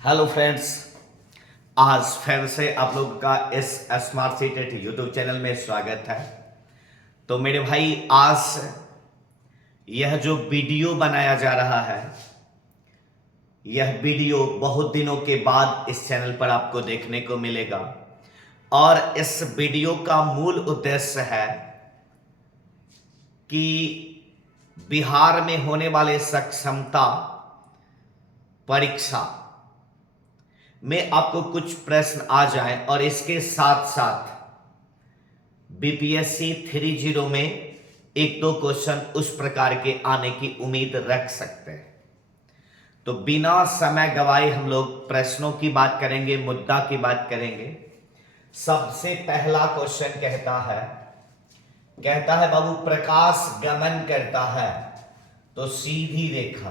Hello friends, आज फिर से आप लोगों का इस स्मार्ट सिटी यूट्यूब चैनल में स्वागत है। तो मेरे भाई, आज यह जो वीडियो बनाया जा रहा है, यह वीडियो बहुत दिनों के बाद इस चैनल पर आपको देखने को मिलेगा और इस वीडियो का मूल उद्देश्य है कि बिहार में होने वाले सक्षमता परीक्षा में आपको कुछ प्रश्न आ जाए और इसके साथ साथ बीपीएससी 30 में एक दो क्वेश्चन उस प्रकार के आने की उम्मीद रख सकते हैं। तो बिना समय गवाए हम लोग प्रश्नों की बात करेंगे, मुद्दा की बात करेंगे। सबसे पहला क्वेश्चन कहता है बाबू, प्रकाश गमन करता है तो सीधी रेखा,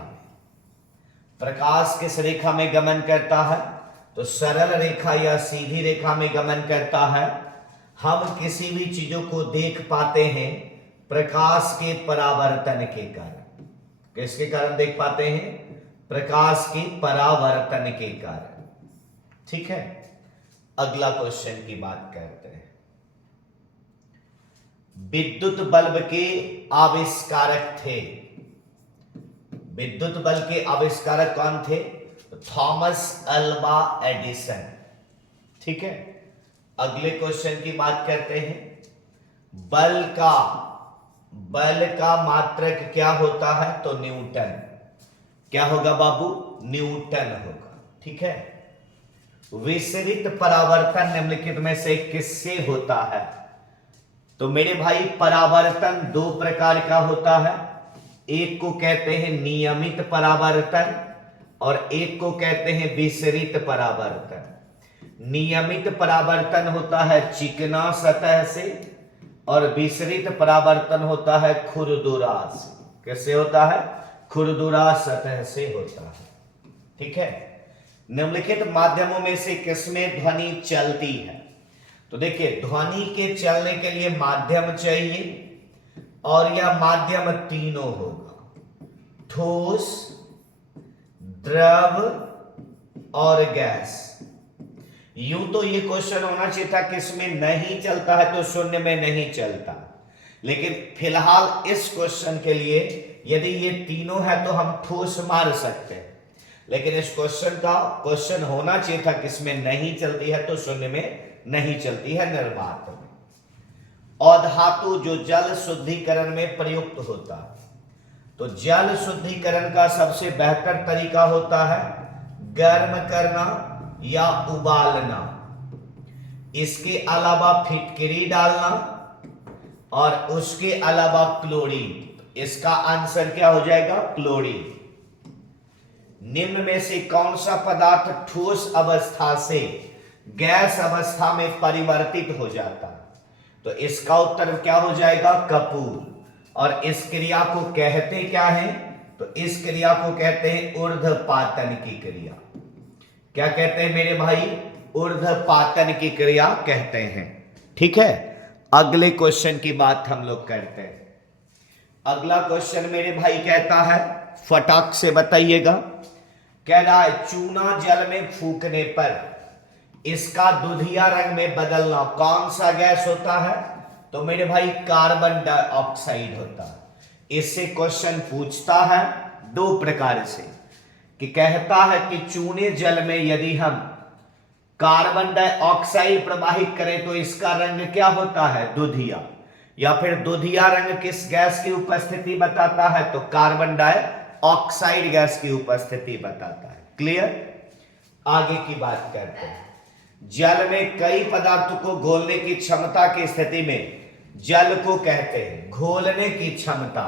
प्रकाश किस रेखा में गमन करता है? तो सरल रेखा या सीधी रेखा में गमन करता है। हम किसी भी चीजों को देख पाते हैं प्रकाश के परावर्तन के कारण। किसके कारण देख पाते हैं? प्रकाश के परावर्तन के कारण। ठीक है, अगला क्वेश्चन की बात करते हैं। विद्युत बल्ब के आविष्कारक थे। विद्युत बल्ब के आविष्कारक कौन थे? Thomas Alva Edison. ठीक है, अगले क्वेश्चन की बात करते हैं। बल का मात्रक क्या होता है? तो न्यूटन। क्या होगा बाबू? न्यूटन होगा। ठीक है, विसरित परावर्तन निम्नलिखित में से किससे होता है? तो मेरे भाई, परावर्तन दो प्रकार का होता है। एक को कहते हैं नियमित परावर्तन और एक को कहते हैं विसरित परावर्तन। नियमित परावर्तन होता है चिकना सतह से और विसरित परावर्तन होता है खुरदुरा से। कैसे होता है? खुरदुरा सतह से होता है। ठीक है, निम्नलिखित माध्यमों में से किसमें ध्वनि चलती है? तो देखिए, ध्वनि के चलने के लिए माध्यम चाहिए और यह माध्यम तीनों होगा: ठोस, द्रव और गैस। यूं तो ये क्वेश्चन होना चाहिए था किसमें नहीं चलता है, तो शून्य में नहीं चलता। लेकिन फिलहाल इस क्वेश्चन के लिए यदि ये तीनों है तो हम ठोस मार सकते हैं, लेकिन इस क्वेश्चन होना चाहिए था किसमें नहीं चलती है, तो शून्य में नहीं चलती है, निर्वात में। अधातु जो जल शुद्धिकरण में प्रयुक्त होता है, तो जल शुद्धिकरण का सबसे बेहतर तरीका होता है गर्म करना या उबालना। इसके अलावा फिटकरी डालना और उसके अलावा क्लोरीन। इसका आंसर क्या हो जाएगा? क्लोरीन। निम्न में से कौन सा पदार्थ ठोस अवस्था से गैस अवस्था में परिवर्तित हो जाता है? तो इसका उत्तर क्या हो जाएगा? कपूर। और इस क्रिया को कहते क्या है? तो इस क्रिया को कहते हैं ऊर्ध्वपातन की क्रिया। क्या कहते हैं मेरे भाई? ऊर्ध्वपातन की क्रिया कहते हैं। ठीक है, अगले क्वेश्चन की बात हम लोग करते हैं। अगला क्वेश्चन मेरे भाई कहता है, फटाक से बताइएगा। कह रहा है चूना जल में फूकने पर इसका दुधिया रंग में बदलना कौन सा गैस होता है? तो मेरे भाई, कार्बन डाइऑक्साइड होता है। इससे क्वेश्चन पूछता है दो प्रकार से, कि कहता है कि चूने जल में यदि हम कार्बन डाइऑक्साइड प्रवाहित करें तो इसका रंग क्या होता है? दुधिया। या फिर दुधिया रंग किस गैस की उपस्थिति बताता है? तो कार्बन डाइऑक्साइड गैस की उपस्थिति बताता है। क्लियर? आगे की बात करते हैं। जल में कई पदार्थों को घोलने की क्षमता की स्थिति में जल को कहते हैं घोलने की क्षमता।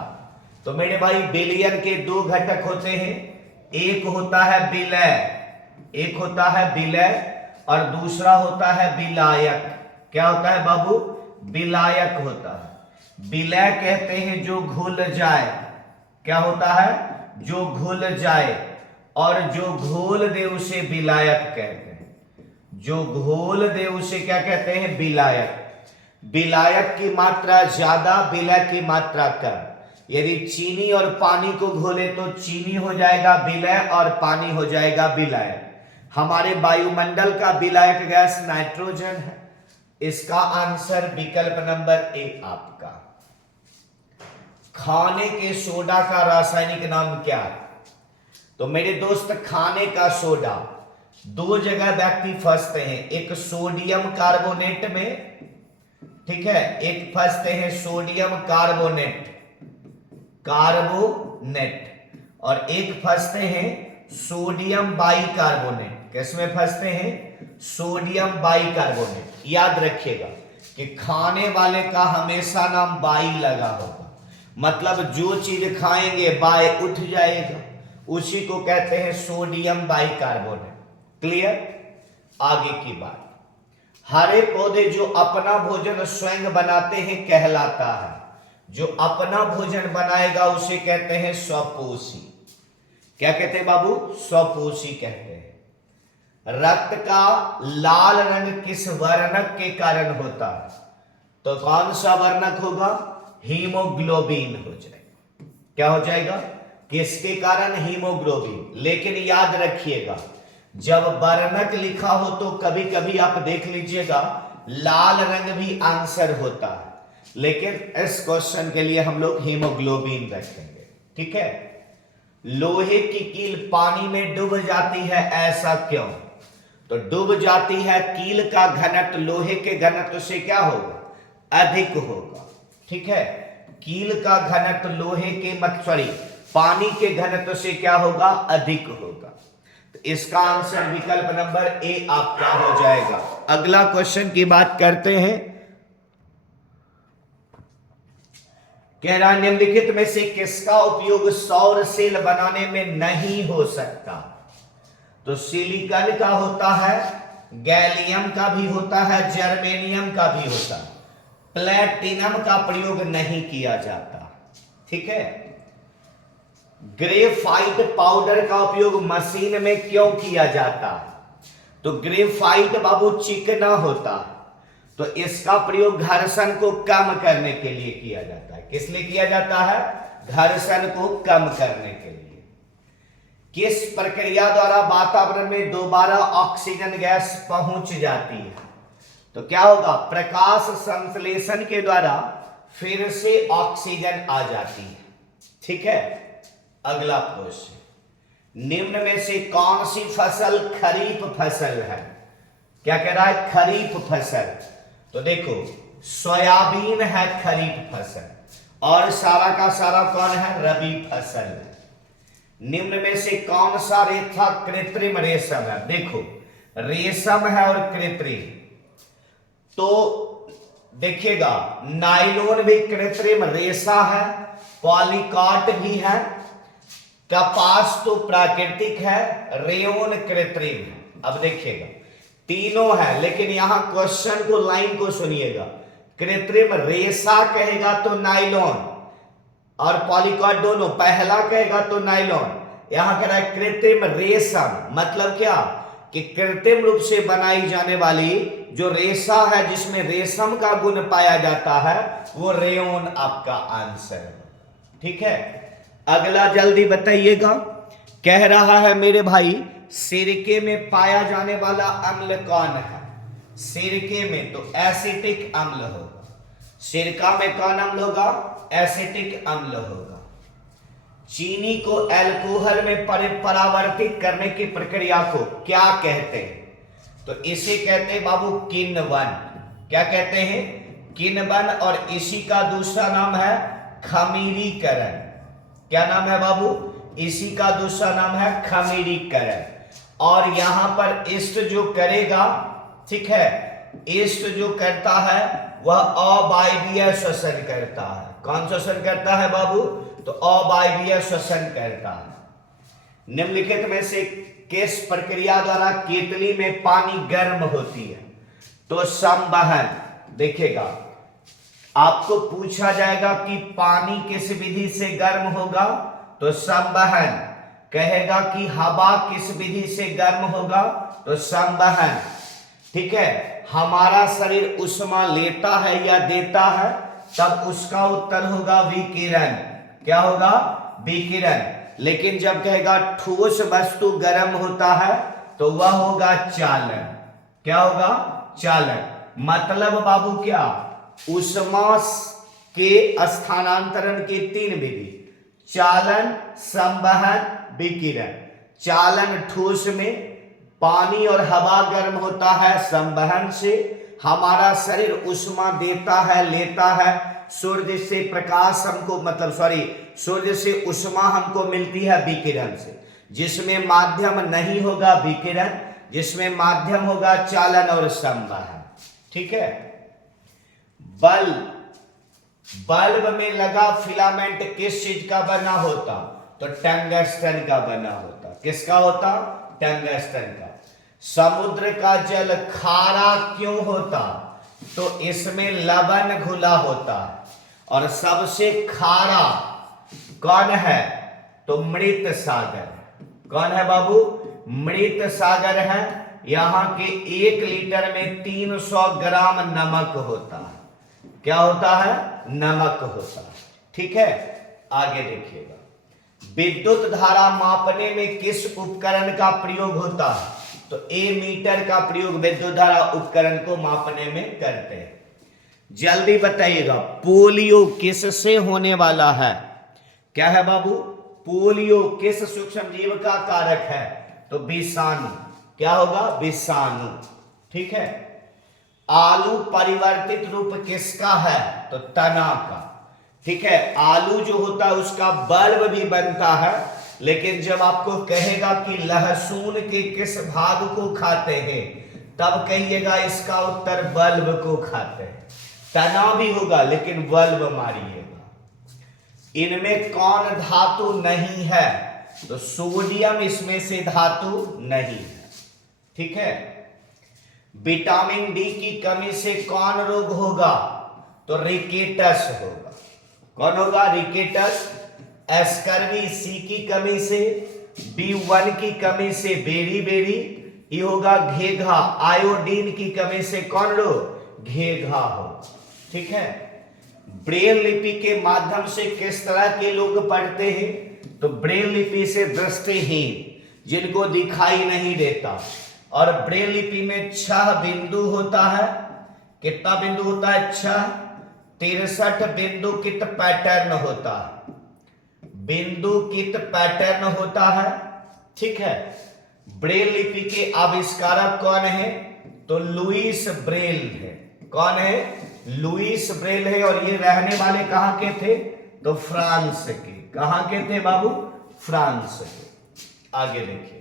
तो मेरे भाई, विलयन के दो घटक होते हैं। एक होता है विलय और दूसरा होता है विलायक। क्या होता है बाबू? विलायक होता है। विलय कहते हैं जो घुल जाए। क्या होता है? जो घुल जाए। और जो घोल दे उसे विलायक कहते हैं। जो घोल दे उसे क्या कहते हैं? विलायक। विलायक की मात्रा ज्यादा, विलय की मात्रा कम। यदि चीनी और पानी को घोले तो चीनी हो जाएगा विलय और पानी हो जाएगा विलय। हमारे वायुमंडल का विलायक गैस नाइट्रोजन है। इसका आंसर विकल्प नंबर ए आपका। खाने के सोडा का रासायनिक नाम क्या है? तो मेरे दोस्त, खाने का सोडा दो जगह व्यक्ति फंसते हैं, एक सोडियम कार्बोनेट में, ठीक है, एक फंसते हैं सोडियम कार्बोनेट और एक फंसते हैं सोडियम बाइकार्बोनेट। किसमें फंसते हैं? Sodium bicarbonate. याद रखिएगा कि खाने वाले का हमेशा नाम बाई लगा होगा, मतलब जो चीज खाएंगे बाय उठ जाएगा, उसी को कहते हैं सोडियम बाइकार्बोनेट। क्लियर? आगे की बात, हरे पौधे जो अपना भोजन स्वयं बनाते हैं कहलाता है। जो अपना भोजन बनाएगा उसे कहते हैं स्वपोषी। क्या कहते हैं बाबू? स्वपोषी कहते हैं। रक्त का लाल रंग किस वर्णक के कारण होता है? तो कौन सा वर्णक होगा? हीमोग्लोबिन हो जाएगा। क्या हो जाएगा? किसके कारण? हीमोग्लोबिन। लेकिन याद रखिएगा, जब वर्णक लिखा हो तो कभी कभी आप देख लीजिएगा लाल रंग भी आंसर होता है, लेकिन इस क्वेश्चन के लिए हम लोग हीमोग्लोबिन रखेंगे। ठीक है। लोहे की कील पानी में डूब जाती है, ऐसा क्यों? तो डूब जाती है, कील का घनत्व लोहे के घनत्व से क्या होगा? अधिक होगा। ठीक है। कील का घनत्व लोहे के पानी के घनत्व से क्या होगा? अधिक होगा। तो इसका आंसर विकल्प नंबर ए आपका हो जाएगा। अगला क्वेश्चन की बात करते हैं। कह रहा निम्नलिखित में से किसका उपयोग सौर सेल बनाने में नहीं हो सकता? तो सिलिकॉन का होता है, गैलियम का भी होता है, जर्मेनियम का भी होता है, प्लेटिनम का प्रयोग नहीं किया जाता। ठीक है। ग्रेफाइट पाउडर का उपयोग मशीन में क्यों किया जाता है? तो ग्रेफाइट बाबू चिकना होता है, तो इसका प्रयोग घर्षण को कम करने के लिए किया जाता है। किस लिए किया जाता है? घर्षण को कम करने के लिए। किस प्रक्रिया द्वारा वातावरण में दोबारा ऑक्सीजन गैस पहुंच जाती है? तो क्या होगा? प्रकाश संश्लेषण के द्वारा फिर से ऑक्सीजन आ जाती है। ठीक है। अगला क्वेश्चन, निम्न में से कौन सी फसल खरीफ फसल है? क्या कह रहा है? खरीफ फसल। तो देखो, सोयाबीन है खरीफ फसल, और सारा का सारा कौन है? रबी फसल है। निम्न में से कौन सा रेशा कृत्रिम रेशम है? देखो, रेशम है और कृत्रिम, तो देखिएगा नायलॉन भी कृत्रिम रेशा है, पॉलीकाट भी है, कपास तो प्राकृतिक है, रेयोन कृत्रिम है। अब देखिएगा तीनों है, लेकिन यहां क्वेश्चन को लाइन को सुनिएगा। कृत्रिम रेशा कहेगा तो नायलॉन और पॉलीकाट दोनों, पहला कहेगा तो नायलॉन। यहां कह रहा है कृत्रिम रेशम, मतलब क्या? कि कृत्रिम रूप से बनाई जाने वाली जो रेशा है, जिसमें रेशम का गुण पाया जाता है, वो रेयोन आपका आंसर है। ठीक है। अगला जल्दी बताइएगा। कह रहा है मेरे भाई, सिरके में पाया जाने वाला अम्ल कौन है? सिरके में तो एसिटिक अम्ल होगा। सिरका में कौन अम्ल होगा? एसिटिक अम्ल होगा। चीनी को अल्कोहल में परावर्तित करने की प्रक्रिया को क्या कहते हैं? तो इसे कहते हैं बाबू किण्वन। क्या कहते हैं? किण्वन। और इसी का दूसरा नाम है खमीरीकरण। क्या नाम है बाबू? इसी का दूसरा नाम है खमीरीकरण। और यहां पर ईस्ट जो करेगा, ठीक है, ईस्ट जो करता है वह अवायवीय श्वसन करता है। कौन श्वसन करता है बाबू? तो अवायवीय श्वसन करता है। निम्नलिखित में से किस प्रक्रिया द्वारा केतली में पानी गर्म होती है? तो संवहन। देखिएगा, आपको पूछा जाएगा कि पानी किस विधि से गर्म होगा, तो संवहन। कहेगा कि हवा किस विधि से गर्म होगा, तो संवहन। ठीक है। हमारा शरीर ऊष्मा लेता है या देता है, तब उसका उत्तर होगा विकिरण। क्या होगा? विकिरण। लेकिन जब कहेगा ठोस वस्तु गर्म होता है, तो वह होगा चालन। क्या होगा? चालन। मतलब बाबू क्या? ऊष्मा के स्थानांतरण के 3 विधि: चालन, संवहन, विकिरण। चालन ठोस में पानी और हवा गर्म होता है, संवहन से हमारा शरीर ऊष्मा देता है, लेता है। सूर्य से प्रकाश हमको सूर्य से ऊष्मा हमको मिलती है विकिरण से, जिसमें माध्यम नहीं होगा विकिरण, जिसमें माध्यम होगा चालन और संवहन। ठीक है। बल्ब में लगा फिलामेंट किस चीज का बना होता? तो टंगस्टन का बना होता। किसका होता? टंगस्टन का। समुद्र का जल खारा क्यों होता? तो इसमें लवण घुला होता है। और सबसे खारा कौन है? तो मृत सागर। कौन है बाबू? मृत सागर है। यहां के 1 लीटर में 300 ग्राम नमक होता है। क्या होता है? नमक होता है। ठीक है। आगे देखिएगा, विद्युत धारा मापने में किस उपकरण का प्रयोग होता है? तो एमीटर का प्रयोग विद्युत धारा उपकरण को मापने में करते हैं। जल्दी बताइएगा, पोलियो किससे होने वाला है? क्या है बाबू? पोलियो किस सूक्ष्म जीव का कारक है? तो विषाणु। क्या होगा? विषाणु। ठीक है। आलू परिवर्तित रूप किसका है? तो तना का। ठीक है। आलू जो होता है उसका बल्ब भी बनता है, लेकिन जब आपको कहेगा कि लहसुन के किस भाग को खाते हैं, तब कहिएगा इसका उत्तर बल्ब को खाते हैं। तना भी होगा लेकिन बल्ब मारिएगा। इनमें कौन धातु नहीं है? तो सोडियम इसमें से धातु नहीं है। ठीक है। विटामिन डी की कमी से कौन रोग होगा? तो रिकेटस होगा। कौन होगा? रिकेटस। एस्कर्वी सी की कमी से, B1 की कमी से बेरी, ये होगा घेघा। आयोडीन की कमी से कौन रोग? घेघा हो। ठीक है। ब्रेल लिपि के माध्यम से किस तरह के लोग पढ़ते हैं? तो ब्रेल लिपि से दृष्टिहीन, जिनको दिखाई नहीं देता। और ब्रेल लिपि में 6 बिंदु होता है। कितना बिंदु होता है? 6। 63 बिंदुकित पैटर्न होता है। बिंदुकित पैटर्न होता है। ठीक है। ब्रेल लिपि के आविष्कारक कौन है? तो लुईस ब्रेल है। कौन है? लुईस ब्रेल है। और ये रहने वाले कहां के थे? तो फ्रांस के। कहां के थे बाबू? फ्रांस के। आगे देखिएगा,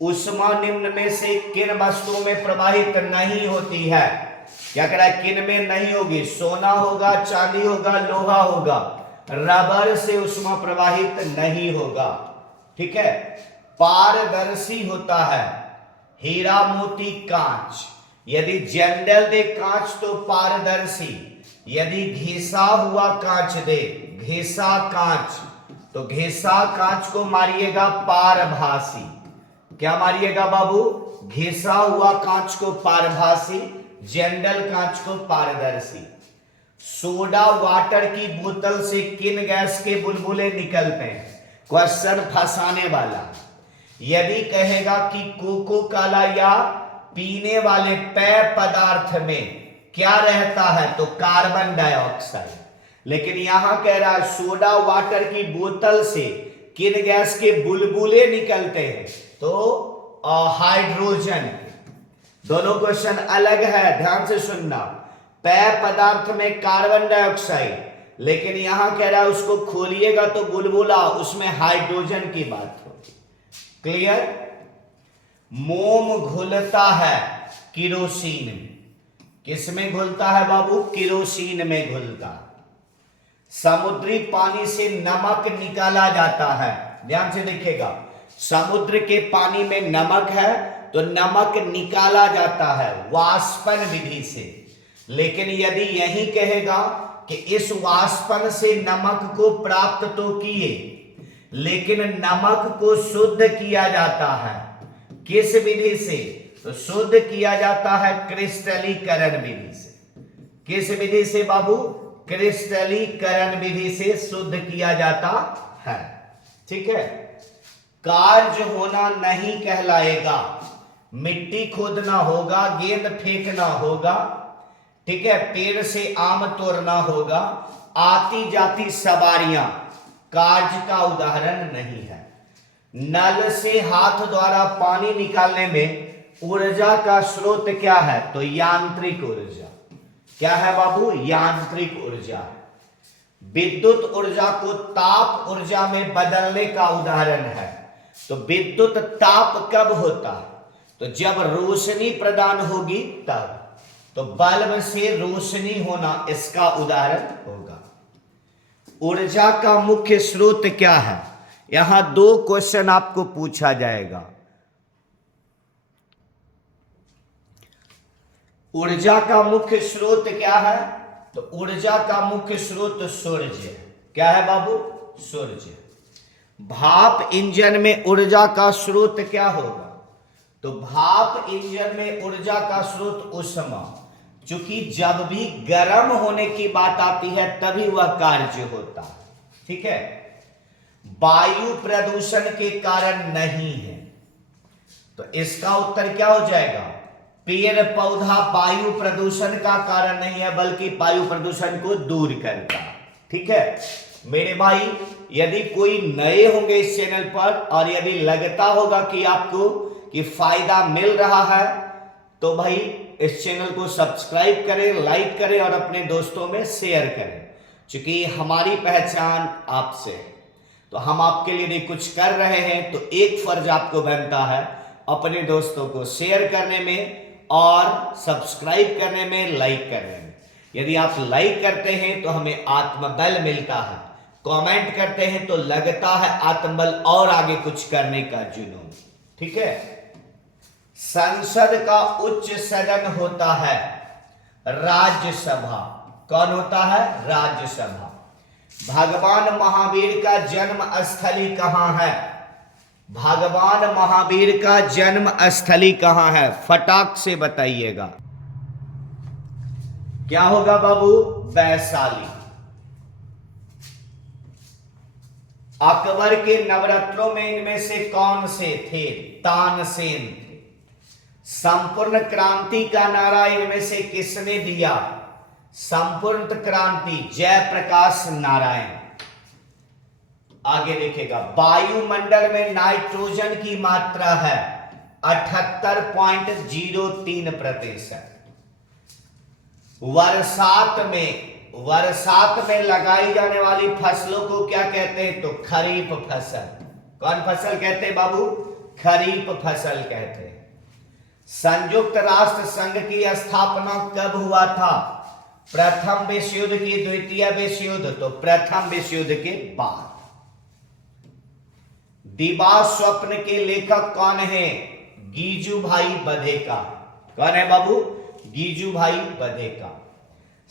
ऊष्मा निम्न में से किन वस्तुओं में प्रवाहित नहीं होती है? क्या कह रहा है? किन में नहीं होगी? सोना होगा, चांदी होगा, लोहा होगा। रबर से ऊष्मा प्रवाहित नहीं होगा। ठीक है। पारदर्शी होता है हीरा, मोती, कांच। यदि जंडल दे कांच तो पारदर्शी, यदि घिसा हुआ कांच दे, घिसा कांच, तो घिसा कांच को मारिएगा पारभासी। क्या मारिएगा बाबू? घिसा हुआ कांच को पारभासी, जंडल कांच को पारदर्शी। सोडा वाटर की बोतल से किन गैस के बुलबुले निकलते हैं? क्वेश्चन फंसाने वाला। यदि कहेगा कि कोको कोला या पीने वाले पेय पदार्थ में क्या रहता है? तो कार्बन डाइऑक्साइड। लेकिन यहां कह रहा है सोडा वाटर की बोतल से किन गैस के बुलबुले निकलते हैं? तो हाइड्रोजन। दोनों क्वेश्चन अलग है, ध्यान से सुनना। पेय पदार्थ में कार्बन डाइऑक्साइड, लेकिन यहां कह रहा है उसको खोलिएगा तो बुलबुला, उसमें हाइड्रोजन की बात होगी। क्लियर? मोम घुलता है किरोसिन में। किसमें घुलता है बाबू? किरोसिन में घुलता है। समुद्री पानी से नमक निकाला जाता है। ध्यान से देखिएगा, समुद्र के पानी में नमक है तो नमक निकाला जाता है वाष्पन विधि से। लेकिन यदि यही कहेगा कि इस वाष्पन से नमक को प्राप्त तो किए, लेकिन नमक को शुद्ध किया जाता है किस विधि से? तो शुद्ध किया जाता है क्रिस्टलीकरण विधि से। किस विधि से बाबू? क्रिस्टलीकरण विधि से शुद्ध किया जाता है। ठीक है। कार्य होना नहीं कहलाएगा। मिट्टी खोदना होगा, गेंद फेंकना होगा, ठीक है, पेड़ से आम तोड़ना होगा, आती जाती सवारियां कार्य का उदाहरण नहीं है। नल से हाथ द्वारा पानी निकालने में ऊर्जा का स्रोत क्या है? तो यांत्रिक ऊर्जा। क्या है बाबू? यांत्रिक ऊर्जा। विद्युत ऊर्जा को ताप ऊर्जा में बदलने का उदाहरण है। तो विद्युत ताप कब होता है? तो जब रोशनी प्रदान होगी तब। तो बल्ब से रोशनी होना इसका उदाहरण होगा। ऊर्जा का मुख्य स्रोत क्या है? यहां 2 क्वेश्चन आपको पूछा जाएगा। ऊर्जा का मुख्य स्रोत क्या है? तो ऊर्जा का मुख्य स्रोत सूर्य। क्या है बाबू? सूर्य। भाप इंजन में ऊर्जा का स्रोत क्या होगा? तो भाप इंजन में ऊर्जा का स्रोत ऊष्मा। क्योंकि जब भी गर्म होने की बात आती है तभी वह कार्य होता है, ठीक है। वायु प्रदूषण के कारण नहीं है। तो इसका उत्तर क्या हो जाएगा? पेड़ पौधा वायु प्रदूषण का कारण नहीं है, बल्कि वायु प्रदूषण को दूर करता, ठीक है। मेरे भाई, यदि कोई नए होंगे इस चैनल पर और यदि लगता होगा कि आपको कि फायदा मिल रहा है, तो भाई इस चैनल को सब्सक्राइब करें, लाइक करें और अपने दोस्तों में शेयर करें। क्योंकि हमारी पहचान आपसे है, तो हम आपके लिए यदि कुछ कर रहे हैं तो एक फर्ज आपको बनता है अपने दोस्तों को शेयर करने में और सब्सक्राइब करने में, लाइक करने में। यदि आप लाइक करते हैं तो हमें आत्मबल मिलता है, कमेंट करते हैं तो लगता है आत्मबल और आगे कुछ करने का जुनून, ठीक है। संसद का उच्च सदन होता है राज्यसभा। कौन होता है? राज्यसभा। भगवान महावीर का जन्म स्थली कहां है? भगवान महावीर का जन्म स्थली कहां है? फटाक से बताइएगा। क्या होगा बाबू? वैशाली। अकबर के नवरत्नों में इनमें से कौन से थे? तानसेन थे। संपूर्ण क्रांति का नारा इनमें से किसने दिया? संपूर्ण क्रांति जयप्रकाश नारायण। आगे देखेगा, वायुमंडल में नाइट्रोजन की मात्रा है 78.03%। बरसात में लगाई जाने वाली फसलों को क्या कहते हैं? तो खरीफ फसल। कौन फसल कहते हैं बाबू? खरीफ फसल कहते हैं। संयुक्त राष्ट्र संघ की स्थापना कब हुआ था? प्रथम विश्व युद्ध की द्वितीय विश्व युद्ध? तो प्रथम विश्व युद्ध के बाद। दिवा स्वप्न के लेखक कौन है? गीजू भाई बधेका। कौन है बाबू? गीजू भाई बधेका।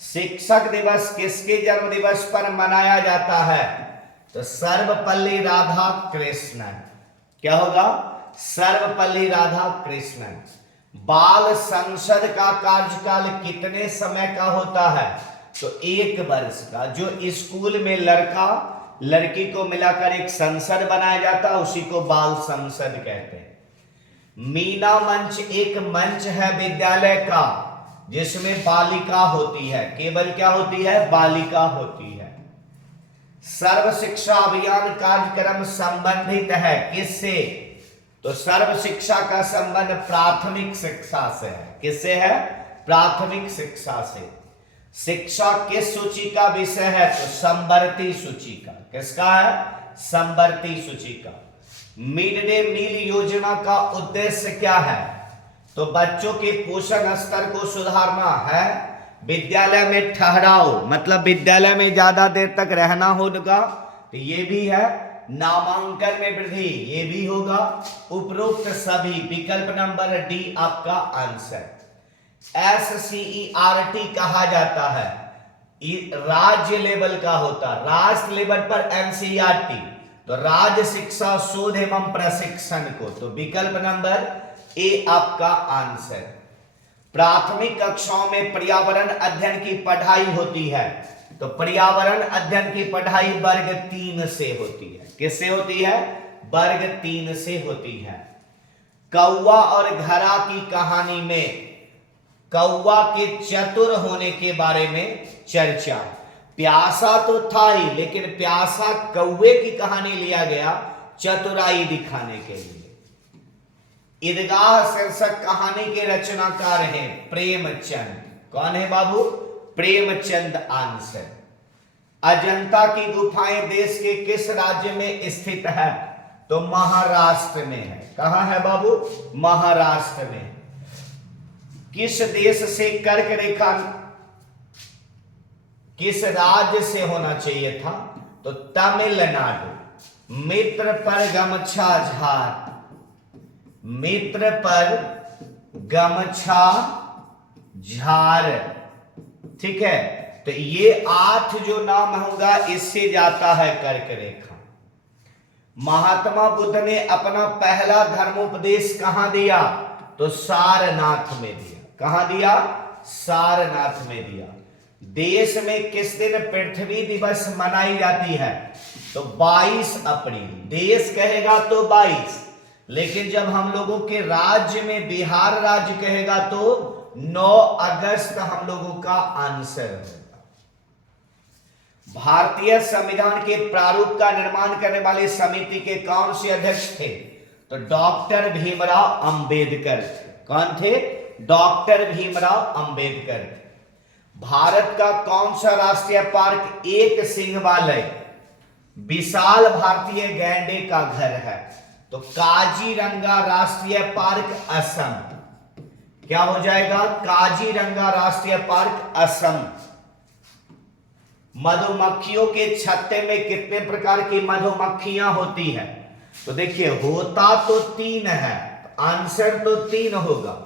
शिक्षक दिवस किसके जन्म दिवस पर मनाया जाता है? तो सर्वपल्ली राधाकृष्णन। क्या होगा? सर्वपल्ली राधाकृष्णन। बाल संसद का कार्यकाल कितने समय का होता है? तो 1 वर्ष का। जो स्कूल में लड़का लड़की को मिलाकर एक संसद बनाया जाता है उसी को बाल संसद कहते हैं। मीना मंच एक मंच है विद्यालय का जिसमें बालिका होती है। केवल क्या होती है? बालिका होती है। सर्व शिक्षा अभियान कार्यक्रम संबंधित है किससे? तो सर्व शिक्षा का संबंध प्राथमिक शिक्षा से है। किससे है? प्राथमिक शिक्षा से। शिक्षा किस सूची का विषय है? तो समवर्ती सूची का। किसका है? समवर्ती सूची का। मिड डे मील योजना का उद्देश्य क्या है? तो बच्चों के पोषण स्तर को सुधारना है। विद्यालय में ठहराव मतलब विद्यालय में ज्यादा देर तक रहना होगा, तो ये भी है। नामांकन में वृद्धि, ये भी होगा। उपरोक्त सभी, विकल्प नंबर डी आपका आंसर। SCERT कहा जाता है, राज्य लेवल का होता, राष्ट्र लेवल पर NCERT, तो राज्य शिक्षा शोध एवं प्रशिक्षण को, तो विकल्प नंबर ए आपका आंसर। प्राथमिक कक्षाओं में पर्यावरण अध्ययन की पढ़ाई होती है, तो पर्यावरण अध्ययन की पढ़ाई वर्ग 3 से होती है। किससे होती है? वर्ग 3 से होती है। कौवा और घड़ा की कहानी में कौवा के चतुर होने के बारे में चर्चा। प्यासा तो था ही, लेकिन प्यासा कौवे की कहानी लिया गया चतुराई दिखाने के लिए। ईदगाह शीर्षक कहानी के रचनाकार हैं प्रेमचंद। कौन है बाबू? प्रेमचंद आंसर। अजंता की गुफाएं देश के किस राज्य में स्थित है? तो महाराष्ट्र में है। कहां है बाबू? महाराष्ट्र में। किस देश से कर्क रेखा किस राज्य से होना चाहिए था? तो तमिलनाडु। मित्र पर गमछा झार, मित्र पर गमछा झार, ठीक है। तो ये 8 जो नाम होगा इससे जाता है कर्क रेखा। महात्मा बुद्ध ने अपना पहला धर्मोपदेश कहां दिया? तो सारनाथ में दिया। कहां दिया? सारनाथ में दिया। देश में किस दिन पृथ्वी दिवस मनाई जाती है? तो 22 अप्रैल। देश कहेगा तो 22, लेकिन जब हम लोगों के राज्य में बिहार राज्य कहेगा तो 9 अगस्त हम लोगों का आंसर होगा। भारतीय संविधान के प्रारूप का निर्माण करने वाली समिति के कौन से अध्यक्ष थे? तो डॉक्टर भीमराव अंबेडकर। कौन थे? डॉक्टर भीमराव अंबेडकर। भारत का कौन सा राष्ट्रीय पार्क एक सिंह वाले विशाल भारतीय गैंडे का घर है? तो काजीरंगा राष्ट्रीय पार्क असम। क्या हो जाएगा? काजीरंगा राष्ट्रीय पार्क असम। मधुमक्खियों के छत्ते में कितने प्रकार की मधुमक्खियां होती है? तो देखिए, होता तो 3 है, आंसर तो 3 होगा,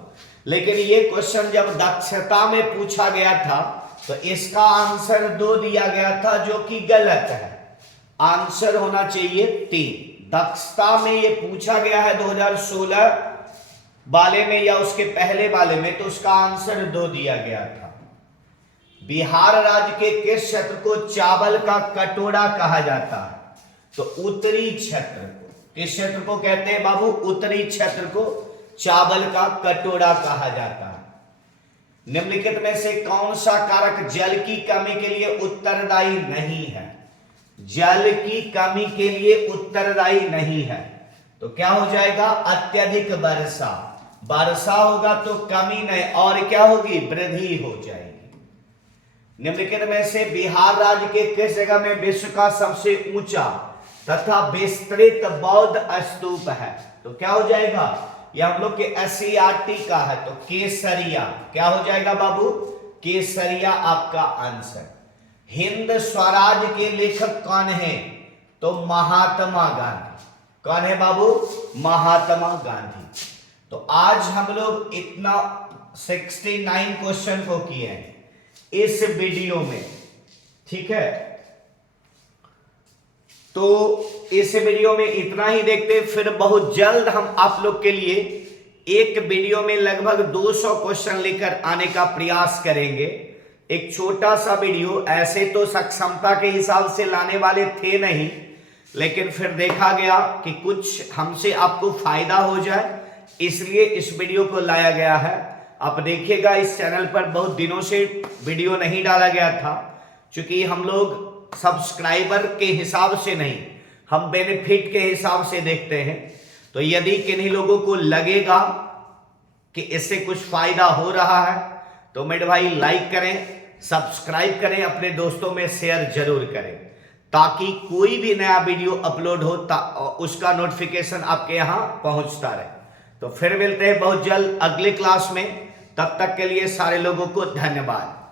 लेकिन ये क्वेश्चन जब दक्षता में पूछा गया था तो इसका आंसर 2 दिया गया था, जो कि गलत है। आंसर होना चाहिए 3। दक्षता में ये पूछा गया है 2016 वाले में या उसके पहले वाले में, तो उसका आंसर 2 दिया गया था। बिहार राज्य के किस क्षेत्र को चावल का कटोरा कहा जाता है? तो उत्तरी क्षेत्र को। किस क्षेत्र को कहते हैं बाबू? उत्तरी क्षेत्र को चावल का कटोरा कहा जाता है। निम्नलिखित में से कौन सा कारक जल की कमी के लिए उत्तरदायी नहीं है? जल की कमी के लिए उत्तरदायी नहीं है, तो क्या हो जाएगा? अत्यधिक वर्षा। वर्षा होगा तो कमी नहीं, और क्या होगी? वृद्धि हो जाएगी। निम्नलिखित में से बिहार राज्य के किस जगह में विश्व का सबसे ऊंचा तथा विस्तृत बौद्ध स्तूप है? तो क्या हो जाएगा? यह हम लोग के SCERT का है, तो केसरिया। क्या हो जाएगा बाबू? केसरिया आपका आंसर। हिंद स्वराज के लेखक कौन है? तो महात्मा गांधी। कौन है बाबू? महात्मा गांधी। तो आज हम लोग इतना 69 क्वेश्चन को किए हैं इस वीडियो में, ठीक है। तो इस वीडियो में इतना ही देखते, फिर बहुत जल्द हम आप लोग के लिए एक वीडियो में लगभग 200 क्वेश्चन लेकर आने का प्रयास करेंगे। एक छोटा सा वीडियो, ऐसे तो सक्षमता के हिसाब से लाने वाले थे नहीं, लेकिन फिर देखा गया कि कुछ हमसे आपको फायदा हो जाए, इसलिए इस वीडियो को लाया गया है। आप देखिएगा, इस चैनल पर बहुत दिनों से वीडियो नहीं डाला गया था, क्योंकि हम लोग सब्सक्राइबर के हिसाब से नहीं, हम बेनिफिट के हिसाब से देखते हैं। तो यदि किन्हीं लोगों को लगेगा कि इससे कुछ फायदा हो रहा है तो मेरे भाई लाइक करें, सब्सक्राइब करें, अपने दोस्तों में शेयर जरूर करें, ताकि कोई भी नया वीडियो अपलोड हो उसका नोटिफिकेशन आपके यहाँ पहुंचता रहे। तो फिर मिलते हैं बहुत जल्द अगले क्लास में, तब तक के लिए सारे लोगों को धन्यवाद।